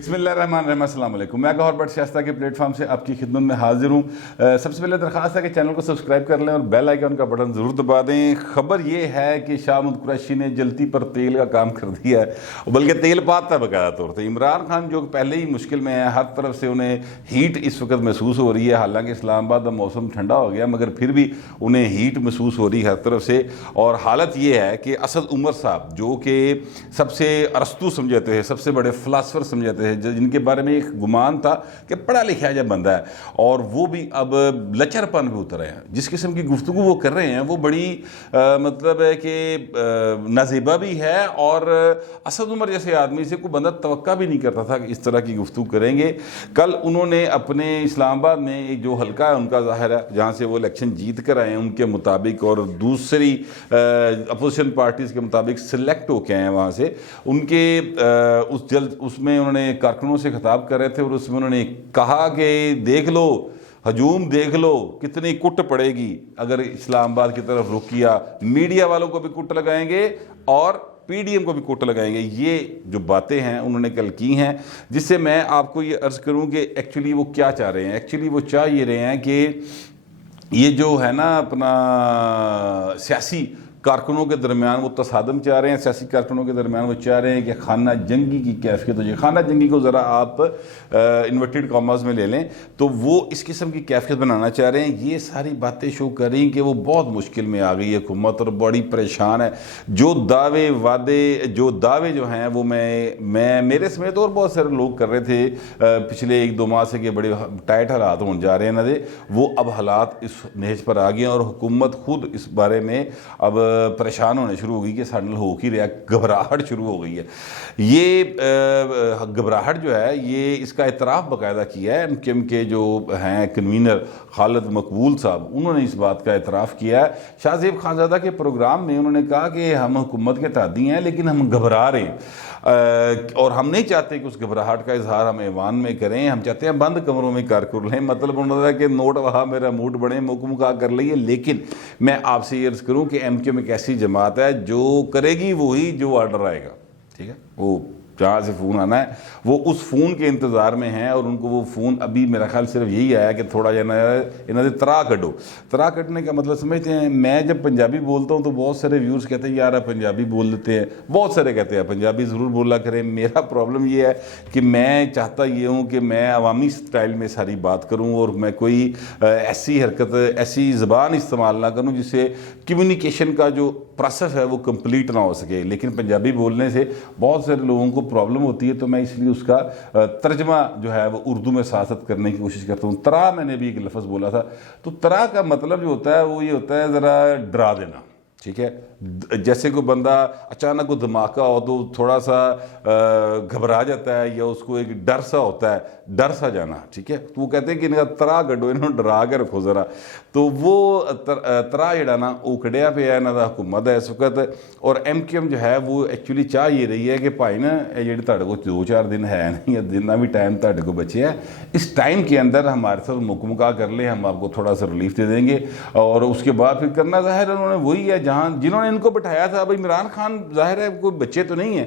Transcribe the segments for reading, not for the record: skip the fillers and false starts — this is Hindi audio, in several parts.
बिस्मिल्लाहिर्रहमानिर्रहीम, अस्सलाम वालेकुम। मैं गौहर बट शास्ता के प्लेटफॉर्म से आपकी खिदमत में हाजिर हूँ। सबसे पहले दरख्वास्त है कि चैनल को सब्सक्राइब कर लें और बेल आइकन का बटन ज़रूर दबा दें। ख़बर ये है कि शाह महमूद कुरैशी ने जलती पर तेल का काम कर दिया है, बल्कि तेल पाता है बकायदा तौर पर। इमरान खान जो पहले ही मुश्किल में है, हर तरफ से उन्हें हीट इस वक्त महसूस हो रही है। हालांकि इस्लामाबाद का मौसम ठंडा हो गया, मगर फिर भी उन्हें हीट महसूस हो रही है हर तरफ से। और हालत ये है कि असद उमर साहब, जो कि सबसे अरस्तू समझाते हैं, सबसे बड़े फ़िलासफ़र समझाते हैं, जिनके बारे में एक गुमान था कि पढ़ा लिखा जब बंदा है, और वो भी अब लचरपन पे उतर रहे हैं। जिस किस्म की गुफ्तगू वो कर रहे हैं वो बड़ी मतलब है कि नाज़ेबा भी है, और असद उमर जैसे आदमी से कोई बंदा तवक्का भी नहीं करता था कि इस तरह की गुफ्तगू करेंगे। कल उन्होंने अपने इस्लामाबाद में एक जो हल्का है उनका ज़ाहिर है, जहाँ से वो इलेक्शन जीत कर आए हैं, उनके मुताबिक और दूसरी अपोजिशन पार्टीज़ के मुताबिक सिलेक्ट होके आए हैं वहाँ से, उनके उसमें उन्होंने कारकुनों से खिताब कर रहे थे, और उसमें उन्होंने कहा कि देख लो, हजूम देख लो कितनी कुट पड़ेगी अगर इस्लामाबाद की तरफ रुख किया। मीडिया वालों को भी कुट लगाएंगे और पीडीएम को भी कुट लगाएंगे। ये जो बातें हैं उन्होंने कल की हैं, जिससे मैं आपको ये अर्ज़ करूं कि एक्चुअली वो क्या चाह रहे हैं। एक्चुअली वो चाह ये रहे हैं कि ये जो है ना अपना सियासी कारकुनों के दरमियान वो तसादम चाह रहे हैं। सियासी कारकुनों के दरमियान वो चाह रहे हैं कि खाना जंगी की कैफियत हो जाए। खाना जंगी को ज़रा आप इन्वर्टेड कॉमर्स में ले लें तो वो इस किस्म की कैफियत बनाना चाह रहे हैं। ये सारी बातें शो कर रही हैं कि वो बहुत मुश्किल में आ गई है हुकूमत, और बड़ी परेशान है। जो दावे जो हैं वो मैं मेरे समेत और बहुत सारे लोग कर रहे थे पिछले 1-2 माह से कि बड़े टाइट हालात होने जा रहे हैं ना, वो अब हालात इस नहज पर आ गए हैं, और हुकूमत खुद इस बारे में अब परेशान होने शुरू हो गई कि साडे नाल हो की रहा, घबराहट शुरू हो गई है। ये घबराहट जो है ये इसका इतराफ़ बाकायदा किया है एमकेएम के जो हैं कन्वीनर खालिद मकबूल साहब, उन्होंने इस बात का इतराफ़ किया है। शाहज़ेब खानज़ादा के प्रोग्राम में उन्होंने कहा कि हम हुकूमत के तादी हैं लेकिन हम घबरा रहे हैं, और हम नहीं चाहते कि उस घबराहट का इजहार हम ऐवान में करें, हम चाहते हैं बंद कमरों में कार कर लें। मतलब उन्होंने कि नोट वहाँ मेरा मूड बने, मुकमुका कर लिए। लेकिन मैं आपसे ये अर्ज़ करूँ कि एमकेएम एक ऐसी जमात है जो करेगी वही जो ऑर्डर आएगा, ठीक है। वो जहाँ से फ़ोन आना है वो उस फ़ोन के इंतज़ार में हैं, और उनको वो फ़ोन अभी मेरा ख्याल सिर्फ यही आया कि थोड़ा इन्होंने तरा कटो। तरा कटने का मतलब समझते हैं। मैं जब पंजाबी बोलता हूँ तो बहुत सारे व्यूज़ कहते हैं यार आप पंजाबी बोल देते हैं, बहुत सारे कहते हैं पंजाबी ज़रूर बोला करें। मेरा प्रॉब्लम ये है कि मैं चाहता ये हूँ कि मैं अवामी स्टाइल में सारी बात करूँ, और मैं कोई ऐसी हरकत, ऐसी ज़बान इस्तेमाल ना करूँ जिससे कम्युनिकेशन का जो प्रोसेस है वो कंप्लीट ना हो सके। लेकिन पंजाबी बोलने से बहुत सारे लोगों को प्रॉब्लम होती है, तो मैं इसलिए उसका तर्जमा जो है वो उर्दू में साथ करने की कोशिश करता हूँ। तरा मैंने भी एक लफ्ज़ बोला था, तो तरा का मतलब जो होता है वो ये होता है ज़रा डरा देना, ठीक है। जैसे कोई बंदा अचानक को धमाका हो तो थोड़ा सा घबरा जाता है, या उसको एक डर सा होता है, डर सा जाना, ठीक है। तो वो कहते हैं कि इनका तरा गड्डो, इन्होंने डरा के रखो ज़रा। तो वो तरा जड़ा ना उकड़िया पे इन्हों का हुकूमत है इस वक्त। और एमकेएम जो है वो एक्चुअली चाह ये रही है कि भाई ना ये तुहाडे को 2-4 दिन है नहीं, जितना भी टाइम तुहाडे को बचे है, इस टाइम के अंदर हमारे साथ मुकमुका कर ले, हम आपको थोड़ा सा रिलीफ दे देंगे। और उसके बाद फिर करना ज़ाहिर उन्होंने वही है जहाँ जिन्होंने इनको बिठाया था। अब इमरान खान जाहिर है कोई बच्चे तो नहीं है,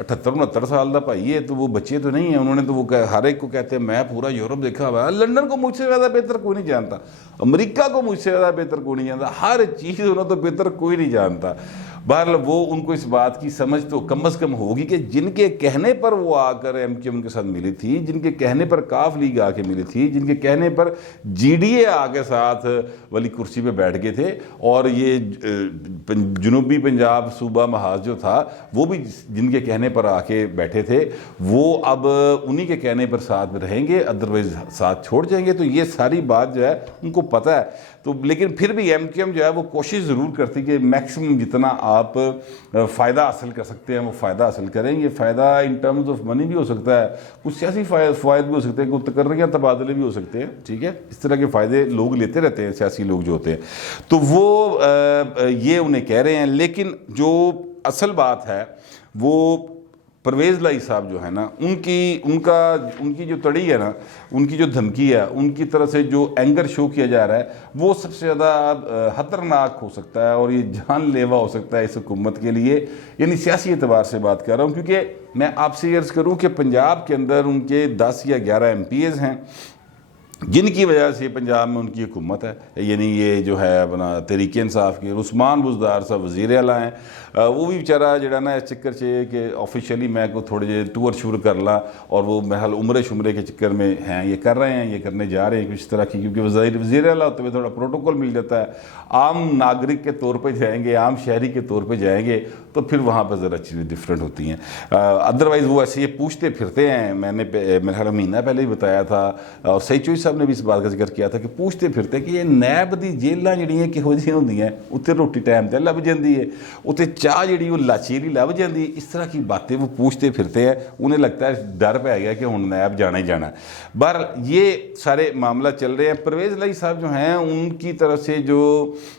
78-69 साल का भाई है, तो वो बच्चे तो नहीं है। उन्होंने तो वो हर एक को कहते हैं मैं पूरा यूरोप देखा हुआ है, लंदन को मुझसे ज़्यादा बेहतर कोई नहीं जानता, अमेरिका को मुझसे ज़्यादा बेहतर कोई नहीं जानता, हर चीज़ उन्होंने तो बेहतर कोई नहीं जानता। बहरहाल वो उनको इस बात की समझ तो कम अज़ कम होगी कि जिनके कहने पर वो आकर एमकेएम के साथ मिली थी, जिनके कहने पर काफ लीग आके मिली थी, जिनके कहने पर जीडीए आके साथ वाली कुर्सी पे बैठ गए थे, और ये जनूबी पंजाब सूबा महाज जो था वो भी जिनके कहने पर आके बैठे थे, वो अब उन्हीं के कहने पर साथ में रहेंगे, अदरवाइज साथ छोड़ जाएंगे। तो ये सारी बात जो है उनको पता है। तो लेकिन फिर भी एमकेएम जो है वो कोशिश ज़रूर करती कि मैक्सिमम जितना आप फ़ायदा हासिल कर सकते हैं वो फ़ायदा हासिल करें। ये फ़ायदा इन टर्म्स ऑफ मनी भी हो सकता है, कुछ सियासी फ़ायदे भी हो सकते हैं, कुछ तकर्रियाँ तबादले भी हो सकते हैं, ठीक है। इस तरह के फ़ायदे लोग लेते रहते हैं, सियासी लोग जो होते हैं। तो वो ये उन्हें कह रहे हैं। लेकिन जो असल बात है वो परवेज़ लाई साहब जो है ना, उनकी जो तड़ी है ना, उनकी जो धमकी है, उनकी तरफ से जो एंगर शो किया जा रहा है, वो सबसे ज़्यादा ख़तरनाक हो सकता है और ये जानलेवा हो सकता है इस हुकूमत के लिए, यानी सियासी एतबार से बात कर रहा हूँ। क्योंकि मैं आपसे अर्ज़ करूँ कि पंजाब के अंदर उनके 10 या 11 MPs हैं जिनकी वजह से पंजाब में उनकी हुकूमत है। यानी ये जो है अपना तहरीक इंसाफ के उस्मान बुज़दार साहब वज़ीर आला हैं, वो भी बेचारा जड़ा ना इस चक्कर से कि ऑफिशियली मैं को थोड़े जे टूर शूर कर ला, और वो महल उम्रे शुमरे के चक्कर में हैं, ये कर रहे हैं, ये करने जा रहे हैं कुछ तरह की, क्योंकि वज़ीर आला होते हुए थोड़ा प्रोटोकॉल मिल जाता है। आम नागरिक के तौर पर जाएंगे, आम शहरी के तौर पर जाएंगे तो फिर वहाँ पर ज़रा चीज़ें डिफरेंट होती हैं। अदरवाइज़ वो ऐसे ये पूछते फिरते हैं। मैंने मेरा महीना पहले ही बताया था, और सही चोई साहब ने भी इस बात का जिक्र किया था कि पूछते फिरते कि ये नैब दी जेलां जिहड़ियां किहो जिहियां होंदियां, उत्थे रोटी टाइम ते लभ जाती है, उत्थे चाह जिहड़ी वो लाचीरी लभ जाती है। इस तरह की बातें वो पूछते फिरते हैं। उन्हें लगता है डर पै गया कि हुण नैब जाना ही जाना है। बहरहाल ये सारे मामला चल रहे हैं। परवेज़ लाई साहब जो हैं, उनकी तरफ से जो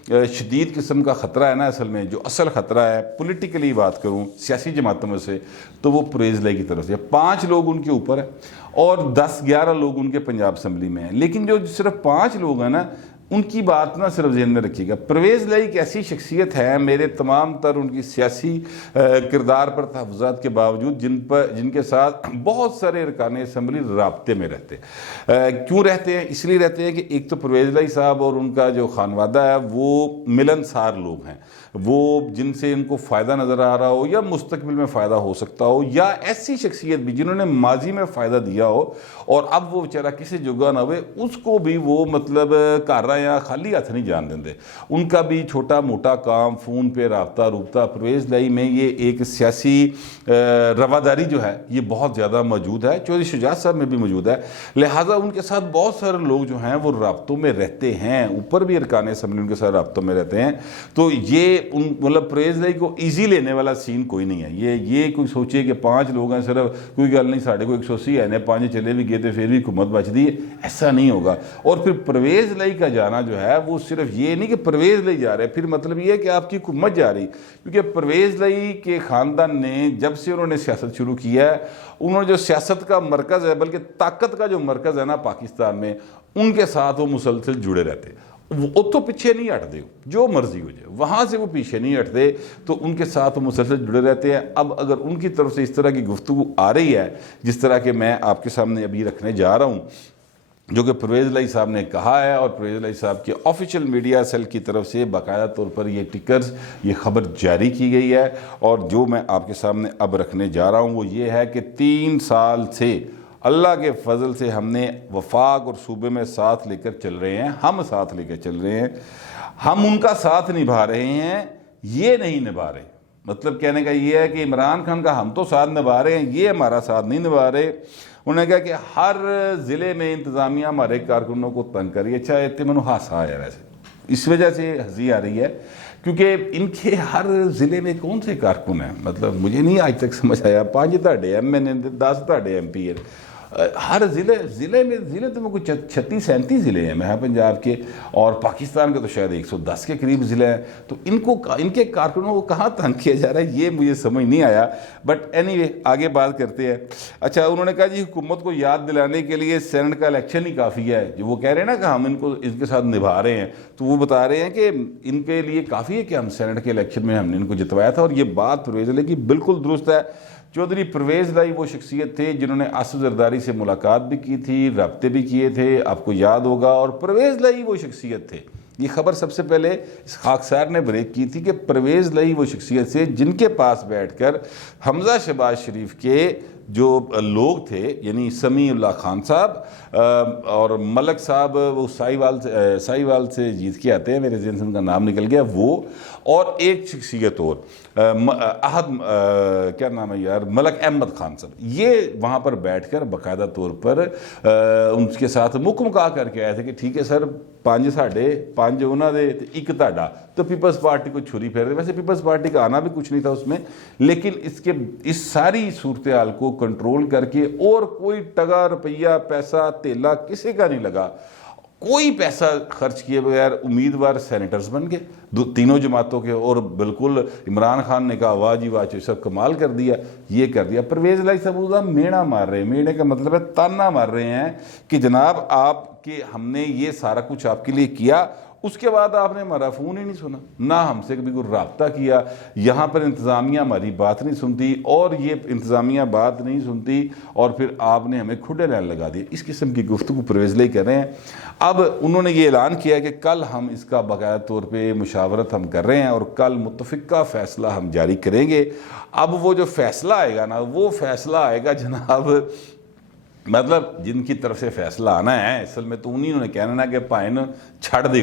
शदीद किस्म का ख़तरा है ना, असल में जो असल ख़तरा है पोलिटिकली बात करूँ सियासी जमातों में से, तो वो परवेज़ लाई की तरफ से 5 लोग उनके ऊपर है और 10-11 लोग उनके पंजाब असम्बली में हैं। लेकिन जो सिर्फ 5 लोग हैं ना, उनकी बात ना सिर्फ ज़हन में रखिएगा। परवेज़ लाई एक ऐसी शख्सियत है, मेरे तमाम तर उनकी सियासी किरदार पर तहफ़्फ़ुज़ात के बावजूद, जिनके साथ बहुत सारे अरकान असम्बली राब्ते में रहते क्यों रहते हैं? इसलिए रहते हैं कि एक तो परवेज़ लाई साहब और उनका जो खानवादा है वो मिलनसार लोग हैं, वो जिनसे इनको फ़ायदा नज़र आ रहा हो या मुस्तकबिल में फ़ायदा हो सकता हो, या ऐसी शख्सियत भी जिन्होंने माजी में फ़ायदा दिया हो और अब वो बेचारा किसी जुगा ना हुए, उसको भी वो मतलब घर या खाली हाथ नहीं जान देंगे। उनका भी छोटा मोटा काम, फ़ोन पे रबता रूबता, परवेज़ लाई में ये एक सियासी रवादारी जो है ये बहुत ज़्यादा मौजूद है। चौधरी शुजात साहब में भी मौजूद है। लिहाजा उनके साथ बहुत सारे लोग जो हैं वो रब्तों में रहते हैं, ऊपर भी अरकान असम्बली उनके साथ रब्तों में रहते हैं। तो ये मतलब परवेज़ लाई को ईजी लेने वाला सीन कोई नहीं है। ये कोई सोचे कि 5 लोग हैं सिर्फ, कोई गल नहीं, साढ़े को 180 है ने 5 चले भी गए तो फिर भी हुकूमत बचती है, ऐसा नहीं होगा। और फिर परवेज़ लाई का जाना जो है वो सिर्फ ये नहीं कि परवेज़ लाई जा रहे, फिर मतलब ये है कि आपकी हुकूमत जा रही। क्योंकि परवेज़ लाई के ख़ानदान ने जब से उन्होंने सियासत शुरू किया है, उन्होंने जो सियासत का मरकज़ है, बल्कि ताकत का जो मरकज़ है ना पाकिस्तान में, उनके साथ वो मुसलसल जुड़े रहते। वो तो पीछे नहीं हटते, जो मर्जी हो जाए वहाँ से वो पीछे नहीं हटते, तो उनके साथ वो मुसलसल जुड़े रहते हैं। अब अगर उनकी तरफ से इस तरह की गुफ्तगू आ रही है जिस तरह के मैं आपके सामने अभी रखने जा रहा हूँ, जो कि परवेज़ लाई साहब ने कहा है, और परवेज़ लाई साहब के ऑफिशियल मीडिया सेल की तरफ से बाकायदा तौर पर ये टिकर्स, ये खबर जारी की गई है। और जो मैं आपके सामने अब रखने जा रहा हूँ वो ये है कि 3 साल से अल्लाह के फजल से हमने वफाक और सूबे में साथ लेकर चल रहे हैं, हम साथ लेकर चल रहे हैं, हम उनका साथ निभा रहे हैं, ये नहीं निभा रहे। मतलब कहने का ये है कि इमरान खान का हम तो साथ निभा रहे हैं, ये हमारा साथ नहीं निभा रहे। उन्होंने कहा कि हर ज़िले में इंतज़ामिया हमारे कारकुनों को तंग करिए। अच्छा, इतने मनु हासा आया वैसे, इस वजह से हंसी आ रही है क्योंकि इनके हर ज़िले में कौन से कारकुन हैं, मतलब मुझे नहीं आज तक समझ आया। 5 ਤੁਹਾਡੇ MN 10 ਤੁਹਾਡੇ MP है। हर ज़िले तो मैं कुछ 36-37 ज़िले हैं मैं पंजाब के, और पाकिस्तान के तो शायद 110 के करीब ज़िले हैं। तो इनके कारकुनों को कहाँ तंग किया जा रहा है ये मुझे समझ नहीं आया। बट एनीवे आगे बात करते हैं। अच्छा, उन्होंने कहा जी हुकूमत को याद दिलाने के लिए सेनेट का इलेक्शन ही काफ़ी है। जो वो कह रहे हैं ना कि हम इनके साथ निभा रहे हैं, तो वो बता रहे हैं कि इनके लिए काफ़ी है कि हम सेनेट के इलेक्शन में हमने इनको जितवाया था। और ये बात परवेज़ लाई की बिल्कुल दुरुस्त है। चौधरी परवेज़ लाई वो शख्सियत थे जिन्होंने आसिफ जरदारी से मुलाकात भी की थी, रब्ते भी किए थे, आपको याद होगा। और परवेज़ लाई वो शख्सियत थे, ये खबर सबसे पहले इस खाकसार ने ब्रेक की थी कि परवेज़ लाई वो शख्सियत से जिनके पास बैठकर हमज़ा शहबाज शरीफ के जो लोग थे, यानी समीउल्लाह खान साहब और मलक साहब, वो साहिवाल से जीत के आते हैं, मेरे ज़हन से उनका नाम निकल गया, वो और एक शख्सियत और क्या नाम है यार, मलक अहमद खान साहब, ये वहाँ पर बैठकर बाकायदा तौर पर उनके साथ मुकमका करके आए थे कि ठीक है सर, 5 साढ़े 5 उन्होंने 1 ਤੁਹਾਡਾ, तो पीपल्स पार्टी को छुरी फेर रहे। वैसे पीपल्स पार्टी का आना भी कुछ नहीं था उसमें, लेकिन इस सारी सूरत हाल को कंट्रोल करके, और कोई टगा रुपया पैसा तेला किसी का नहीं लगा, कोई पैसा खर्च किए बगैर उम्मीदवार सेनेटर्स बन गए तीनों जमातों के। और बिल्कुल इमरान खान ने कहा वाह जी वाह सब कमाल कर दिया, ये कर दिया। परवेज़ इलाही साहब मेणा मार रहे हैं, मेणे का मतलब है ताना मार रहे हैं कि जनाब आपके हमने ये सारा कुछ आपके लिए किया, उसके बाद आपने हमारा फ़ोन ही नहीं सुना, ना हमसे कभी कोई रब्ता किया। यहाँ पर इंतज़ामिया हमारी बात नहीं सुनती और ये इंतज़ामिया बात नहीं सुनती और फिर आपने हमें खुडे लाइन लगा दिए। इस किस्म की गुफ्तगू परवेज़ इलाही कर रहे हैं। अब उन्होंने ये ऐलान किया कि कल हम इसका बाकायदा तौर पर मुशावरत हम कर रहे हैं और कल मुतफ़िका फ़ैसला हम जारी करेंगे। अब वो जो फ़ैसला आएगा ना, वो फ़ैसला आएगा जनाब, मतलब जिनकी तरफ से फैसला आना है असल में तो उन्हीं ने कहना ना कि पाइन छड़ दो,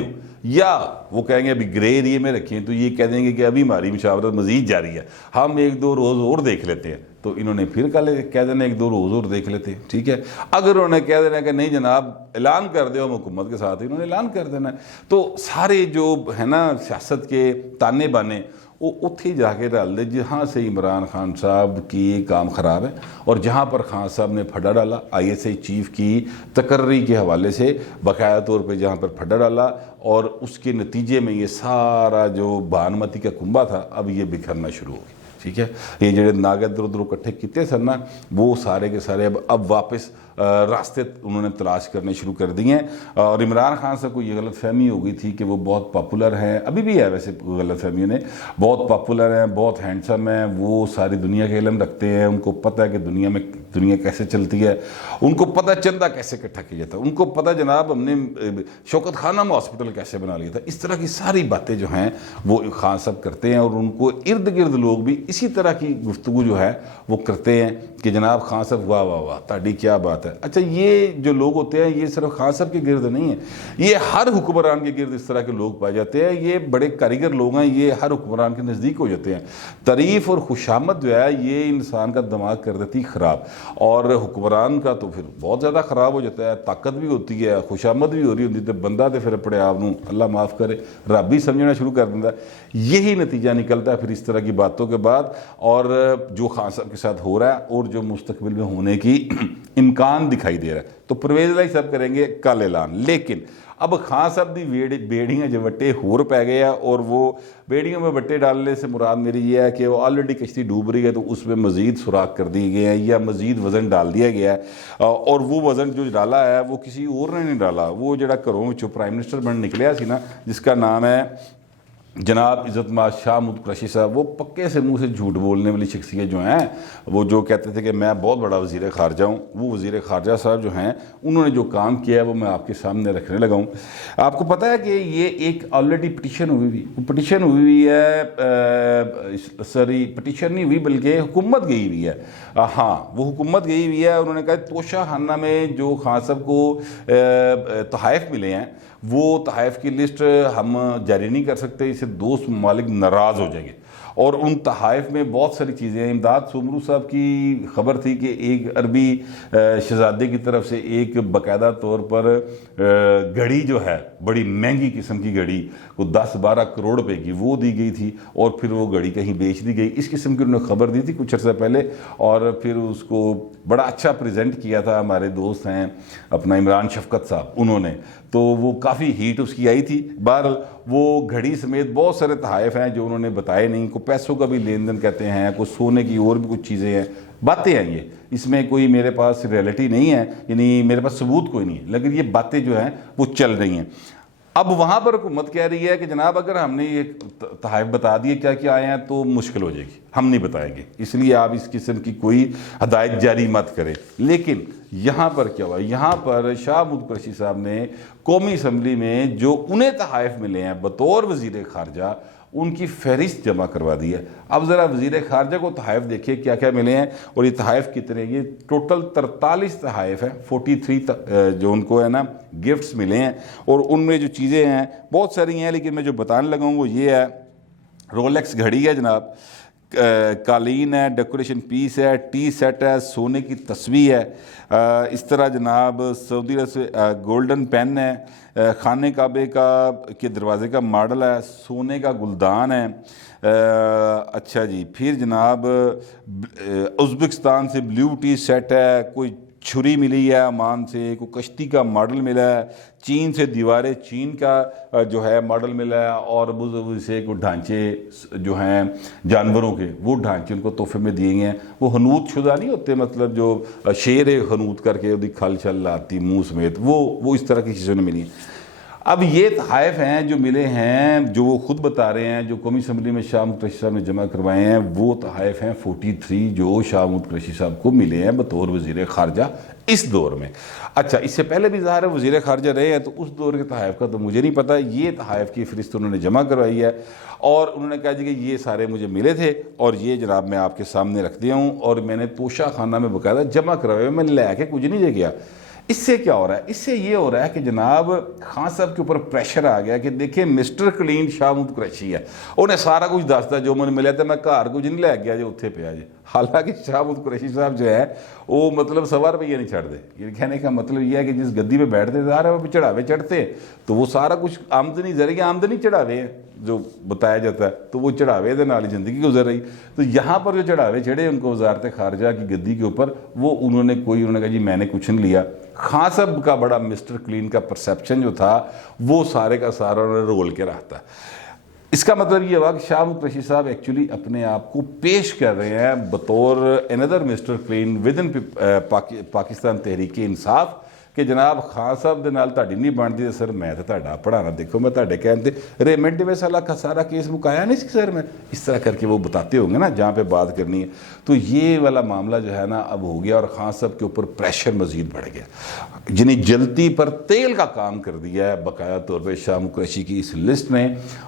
या वो कहेंगे अभी ग्रे एरिए में रखें, तो ये कह देंगे कि अभी हमारी मुशावरत मजीद जारी है, हम 1-2 रोज़ और देख लेते हैं। तो इन्होंने फिर कल कह देना 1-2 रोज़ और देख लेते हैं, ठीक है। अगर उन्होंने कह देना कि नहीं जनाब ऐलान कर दो हम हुकूमत के साथ, इन्होंने ऐलान कर देना है। तो सारे जो है ना सियासत के ताने बाने वो उत्थे जाके डाल दे जहाँ से इमरान खान साहब की काम ख़राब है और जहाँ पर खान साहब ने फड्डा डाला ISI चीफ़ की तकर्री के हवाले से बाकायदा तौर पे जहाँ पर फड्डा डाला और उसके नतीजे में ये सारा जो बानमती का कुंबा था अब ये बिखरना शुरू हो गया, ठीक है। ये जो नागद इधर उधर इकट्ठे किए सन ना, वो सारे के सारे अब वापस रास्ते उन्होंने तलाश करने शुरू कर दिए हैं। और इमरान खान से कोई ये गलत फहमी हो गई थी कि वो बहुत पॉपुलर हैं, अभी भी है वैसे गलत फहमी उन्हें, बहुत पॉपुलर हैं, बहुत हैंडसम हैं, वो सारी दुनिया के इल्म रखते हैं, उनको पता है कि दुनिया कैसे चलती है, उनको पता चंदा कैसे इकट्ठा किया जाता है, उनको पता जनाब हमने शौकत खानम हॉस्पिटल कैसे बना लिया था। इस तरह की सारी बातें जो हैं वो खान साहब करते हैं और उनको इर्द गिर्द लोग भी इसी तरह की गुफ्तगू जो है वो करते हैं कि जनाब खान साहब वाह वाह वाह ताड़ी क्या बात है। अच्छा, ये जो लोग होते हैं ये सिर्फ खान साहब के गिर्द नहीं है, ये हर हुक्मरान के गिर्द इस तरह के लोग पाए जाते हैं। ये बड़े कारीगर लोग हैं, ये हर हुक्मरान के नज़दीक हो जाते हैं। तारीफ़ और खुशामद जो है ये इंसान का दिमाग कर देती ख़राब, और हुक्मरान का तो फिर बहुत ज़्यादा ख़राब हो जाता है। ताकत भी होती है, खुशामद भी हो रही होती, तो बंदा तो फिर अपने आप को अल्लाह माफ़ करे रब ही समझना शुरू कर देता है। यही नतीजा निकलता है फिर इस तरह की बातों के बाद, और जो खान साहब के साथ हो रहा है और जो मुस्तकबिल में होने की इम्कान दिखाई दे रहा है। तो परवेज़ इलाही साहब करेंगे कल ऐलान, लेकिन अब खान साहब की बेड़ियाँ जो वट्टे होर पै गए हैं, और वो बेड़ियों में वट्टे डालने से मुराद मेरी ये है कि वो ऑलरेडी कश्ती डूब रही है तो उसमें मज़ीद सुराख कर दिए गए हैं या मज़ीद वज़न डाल दिया गया है। और वो वज़न जो डाला है वो किसी और ने नहीं डाला, वो जरा घरों जो प्राइम मिनिस्टर बन निकलिया सी ना, जिसका नाम है जनाब इज़्ज़तमाद शाह महमूद कुरैशी साहब, वो पक्के से मुंह से झूठ बोलने वाली शख्सियत जो हैं, वो जो कहते थे कि मैं बहुत बड़ा वज़ीर ख़ारजा हूँ, वो वज़ीर ख़ारजा साहब जो हैं उन्होंने जो काम किया है वो मैं आपके सामने रखने लगा हूँ। आपको पता है कि ये एक ऑलरेडी पटिशन हुई है, सॉरी पटिशन नहीं हुई बल्कि हुकूमत गई हुई है। हाँ, वो हुकूमत गई हुई है। उन्होंने कहा तोशा खाना में जो खान साहब को तोहफ़े मिले हैं वो तोहफ़े की लिस्ट हम जारी नहीं कर सकते, इससे दोस्त ममालिक नाराज़ हो जाएंगे। और उन तोहफ़े में बहुत सारी चीज़ें हैं। इमदाद सोमरू साहब की खबर थी कि एक अरबी शहजादे की तरफ से एक बाकायदा तौर पर घड़ी जो है बड़ी महंगी किस्म की घड़ी को 10-12 करोड़ रुपए की वो दी गई थी, और फिर वो घड़ी कहीं बेच दी गई। इस किस्म की उन्होंने खबर दी थी कुछ अर्सा पहले, और फिर उसको बड़ा अच्छा प्रेजेंट किया था हमारे दोस्त हैं अपना इमरान शफकत साहब, उन्होंने, तो वो काफ़ी हीट उसकी आई थी। बहरहाल वो घड़ी समेत बहुत सारे तोहफ़े हैं जो उन्होंने बताए नहीं, को पैसों का भी लेन देन कहते हैं, कुछ सोने की और भी कुछ चीज़ें हैं, बातें हैं ये, इसमें कोई मेरे पास रियलिटी नहीं है, यानी मेरे पास सबूत कोई नहीं है, लेकिन ये बातें जो हैं वो चल रही हैं। अब वहाँ पर हुकूमत कह रही है कि जनाब अगर हमने ये तोहफ़े बता दिए क्या क्या आए हैं तो मुश्किल हो जाएगी, हम नहीं बताएंगे, इसलिए आप इस किस्म की कोई हदायत जारी मत करें। लेकिन यहाँ पर क्या हुआ, यहाँ पर शाह महमूद कुरैशी साहब ने कौमी असम्बली में जो उन्हें तोहफ़े मिले हैं बतौर वज़ीर ख़ारजा उनकी फहरिस्त जमा करवा दी है। अब ज़रा वज़ीर ख़ारजा को तोहफ़े देखिए क्या क्या मिले हैं और ये तोहफ़े कितने, ये टोटल 43 तोहफ़े हैं, 43 जो उनको है ना गिफ्ट्स मिले हैं, और उनमें जो चीज़ें हैं बहुत सारी हैं, लेकिन मैं जो बताने लगा हूँ वो ये है, रोलेक्स घड़ी है जनाब, कालीन है, डेकोरेशन पीस है, टी सेट है, सोने की तस्वीर है, इस तरह जनाब सऊदी अरब से गोल्डन पेन है, खाने काबे के दरवाज़े का मॉडल है, सोने का गुलदान है, अच्छा जी, फिर जनाब उज़्बेकिस्तान से ब्लू टी सेट है, कोई छुरी मिली है ओमान से, कोई कश्ती का मॉडल मिला है चीन से, दीवारें चीन का जो है मॉडल मिला है, और अबू से कुछ ढांचे जो हैं जानवरों के, वो ढांचे उनको तोहफे में दिए गए हैं। वो हनूत शुदा नहीं होते, मतलब जो शेर है हनूत करके उसकी खल छल आती मुँह समेत, वो इस तरह की चीज़ों ने मिली हैं। अब ये तहाइफ हैं जो मिले हैं, जो वो खुद बता रहे हैं, जो कौमी असम्बली में शाह महमूद कुरैशी साहब ने जमा करवाए हैं, वो तहाइफ हैं 43 जो शाह महमूद कुरैशी साहब को मिले हैं बतौर वज़ीर ख़ारजा इस दौर में। अच्छा, इससे पहले भी ज़ाहिर है वज़ीर ख़ारजा रहे हैं, तो उस दौर के तहाइफ का तो मुझे नहीं पता। ये तहाइफ की फ़हरिस्त उन्होंने जमा करवाई है और उन्होंने कहा जी कि ये सारे मुझे मिले थे और ये जनाब मैं आपके सामने रख दिया हूँ, और मैंने तोशा खाना में बाकायदा जमा करवाए, मैं ले आके कुछ नहीं गया। इससे क्या हो रहा है? इससे ये हो रहा है कि जनाब खान साहब के ऊपर प्रेशर आ गया कि देखिए मिस्टर क्लीन शाह महमूद कुरैशी है, उन्हें सारा कुछ दसता जो मैंने मिला था, मैं घर कुछ नहीं लै गया जो उत्थे पे जी। हालांकि शाह महमूद कुरैशी साहब जो है वो मतलब सवा रुपये नहीं छड़ते। ये कहने का मतलब ये है कि जिस गद्दी पे बैठते जा रहे हैं वो चढ़ावे चढ़ते, तो वो सारा कुछ आमदनी जरिए आमदनी चढ़ावे हैं जो बताया जाता है, तो वो चढ़ावे के नाल ज़िंदगी गुजर रही। तो यहाँ पर जो चढ़ावे चढ़े उनको वजारत खारजा की गद्दी के ऊपर, वो उन्होंने कहा जी मैंने कुछ नहीं लिया। खान साहब का बड़ा मिस्टर क्लीन का परसेप्शन जो था वो सारे का सारा उन्होंने रोल के रखता। इसका मतलब ये हुआ कि शाह महमूद कुरैशी साहब एक्चुअली अपने आप को पेश कर रहे हैं बतौर another mister clean within Pakistan Tehreek Insaf कि जनाब खान साहब के नाल तुहाडी नहीं बनती सर, मैं तो तुहाडा पढ़ाना, देखो मैं तुहाडे कहते रेमेंट डिवेस वाला सारा केस मुकाया नहीं सर, मैं इस तरह करके वो बताते होंगे ना जहाँ पे बात करनी है। तो ये वाला मामला जो है ना अब हो गया और खान साहब के ऊपर प्रेशर मजीद बढ़ गया, जिन्हें जलती पर तेल का काम कर दिया है बकाया तौर पर शाह महमूद कुरैशी की इस लिस्ट ने।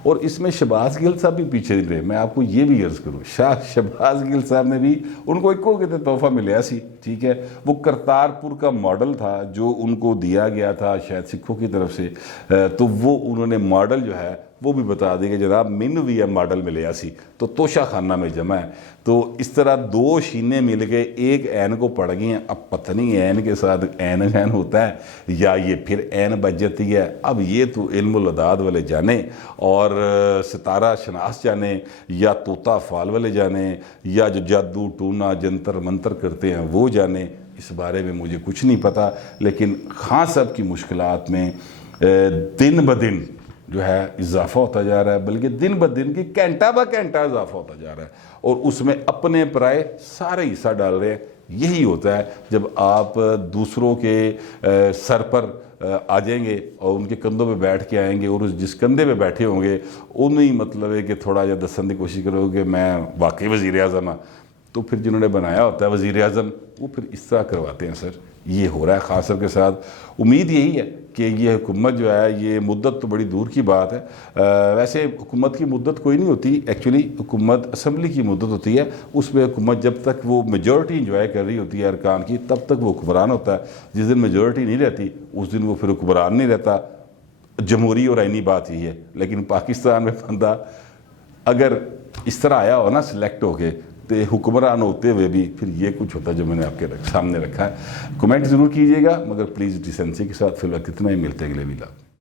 और इसमें शहबाज गिल साहब भी पीछे नहीं रहे। मैं आपको ये भी अर्ज़ करूँ, शहबाज गिल साहब ने भी उनको एक कहते तोहफा मिला सी, ठीक है, वो करतारपुर का मॉडल था जो उनको दिया गया था शायद सिखों की तरफ से, तो वो उन्होंने मॉडल जो है वो भी बता दें कि जनाब मैनू भी है मॉडल मिले सी, तो तोशा खाना में जमा है। तो इस तरह दो शीने मिल गए, एक ऐन को पड़ गई हैं। अब पता नहीं ऐन के साथ ऐन होता है या ये फिर ऐन बच जाती है। अब ये तो इल्मुल अदाद वाले जाने और सितारा शनास जाने या तोता फाल वाले जाने या जो जादू टूना जंतर मंतर करते हैं वो जाने, इस बारे में मुझे कुछ नहीं पता। लेकिन खान साहब की मुश्किलात में दिन ब दिन जो है इजाफा होता जा रहा है, बल्कि दिन ब दिन की घंटा ब घंटा इजाफा होता जा रहा है, और उसमें अपने पराए सारे हिस्सा डाल रहे हैं। यही होता है जब आप दूसरों के सर पर आ जाएंगे और उनके कंधों पे बैठ के आएंगे, और उस जिस कंधे पे बैठे होंगे उन्हीं मतलब है कि थोड़ा जब दसन की कोशिश करोगे मैं वाकई वज़ीर आज़म हाँ, तो फिर जिन्होंने बनाया होता है वज़ीर आज़म वो फिर इस तरह करवाते हैं। सर ये हो रहा है खान साहब के साथ। उम्मीद यही है कि ये हुकूमत जो है, ये मुद्दत तो बड़ी दूर की बात है, वैसे हुकूमत की मुद्दत कोई नहीं होती, एक्चुअली हुकूमत असम्बली की मुद्दत होती है। उसमें हुकूमत जब तक वो मेजॉरिटी इंजॉय कर रही होती है अरकान की, तब तक वो हुक्मरान होता है। जिस दिन मेजॉरिटी नहीं रहती उस दिन वो फिर हुक्मरान नहीं रहता। जमहूरी और आईनी बात यही है। लेकिन पाकिस्तान में बंदा अगर इस तरह आया हो ना सिलेक्ट होके, तो हुक्मरान होते हुए भी फिर ये कुछ होता है जो मैंने आपके सामने रखा है। कमेंट ज़रूर कीजिएगा, मगर प्लीज़ डिसेंसी के साथ। फिलहाल कितना ही मिलते हैं अगले वीडियो।